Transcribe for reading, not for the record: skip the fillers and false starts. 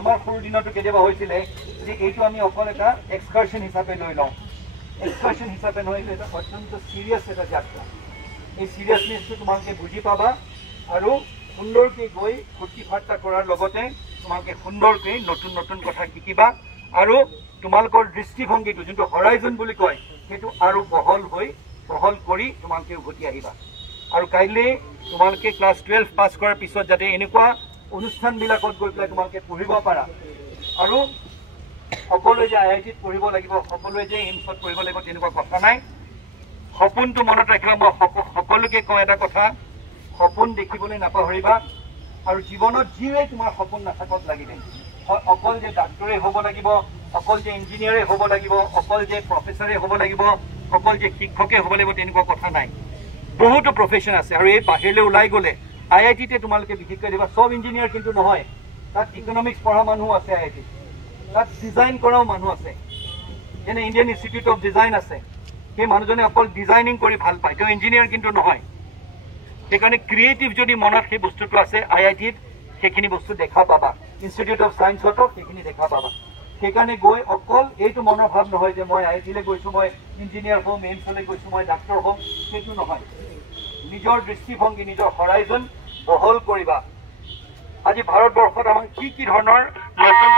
আমাৰ সৰু দিনতো কেতিয়াবা হৈছিলে যে এইটো আমি অকল এটা এক্সকাৰ্শন হিচাপে লৈ লওঁ। এক্সকাৰ্শন হিচাপে নহয়, এইটো এটা অত্যন্ত চিৰিয়াছ এটা যাত্ৰা। এই চিৰিয়াছনেছটো তোমালোকে বুজি পাবা আৰু সুন্দৰকৈ গৈ ফূৰ্তি ফাৰ্তা কৰাৰ লগতে তোমালোকে সুন্দৰকৈ নতুন নতুন কথা শিকিবা আৰু তোমালোকৰ দৃষ্টিভংগীটো যোনটো হৰাইজন বুলি কয় সেইটো আৰু বহল কৰি তোমালোকে উভতি আহিবা। আৰু কাইলৈ তোমালোকে ক্লাছ 12 পাছ কৰাৰ পিছত যাতে এনেকুৱা অনুষ্ঠানবিলাকত গৈ পেলাই তোমালোকে পঢ়িব পাৰা আৰু সকলোৱে যে IITত পঢ়িব লাগিব, সকলোৱে যে এইমছত পঢ়িব লাগিব তেনেকুৱা কথা নাই। সপোনটো মনত ৰাখিবা। মই সকলোকে কওঁ এটা কথা, সপোন দেখিবলৈ নাপাহৰিবা আৰু জীৱনত যিয়ে তোমাৰ সপোন নাথাকক লাগিলে, অকল যে ডাক্তৰে হ'ব লাগিব, অকল যে ইঞ্জিনিয়াৰে হ'ব লাগিব, অকল যে প্ৰফেচাৰে হ'ব লাগিব, অকল যে শিক্ষকে হ'ব লাগিব তেনেকুৱা কথা নাই। বহুতো প্ৰফেশ্যন আছে আৰু এই বাহিৰলৈ ওলাই গ'লে IITতে তোমালোকে বিশেষকৈ দিবা। চব ইঞ্জিনিয়াৰ কিন্তু নহয়, তাত ইকনমিক্স পঢ়া মানুহ আছে, IITত তাত ডিজাইন কৰাও মানুহ আছে, যেনে ইণ্ডিয়ান ইনষ্টিটিউট অফ ডিজাইন আছে। সেই মানুহজনে অকল ডিজাইনিং কৰি ভাল পায়, তেওঁ ইঞ্জিনিয়াৰ কিন্তু নহয়। সেইকাৰণে ক্ৰিয়েটিভ যদি মনত সেই বস্তুটো আছে IITত সেইখিনি বস্তু দেখা পাবা, ইনষ্টিটিউট অফ চায়েন্সতো সেইখিনি দেখা পাবা। সেইকাৰণে গৈ অকল এইটো মনৰ ভাৱ নহয় যে মই IITলৈ গৈছোঁ, মই ইঞ্জিনিয়াৰ হ'ম, এইমছলৈ গৈছোঁ, মই ডাক্তৰ হ'ম, সেইটো নহয়। নিজৰ দৃষ্টিভংগী, নিজৰ হৰাইজন বহল কৰিবা। আজি ভাৰতবৰ্ষত আমাৰ কি ধৰণৰ নতুন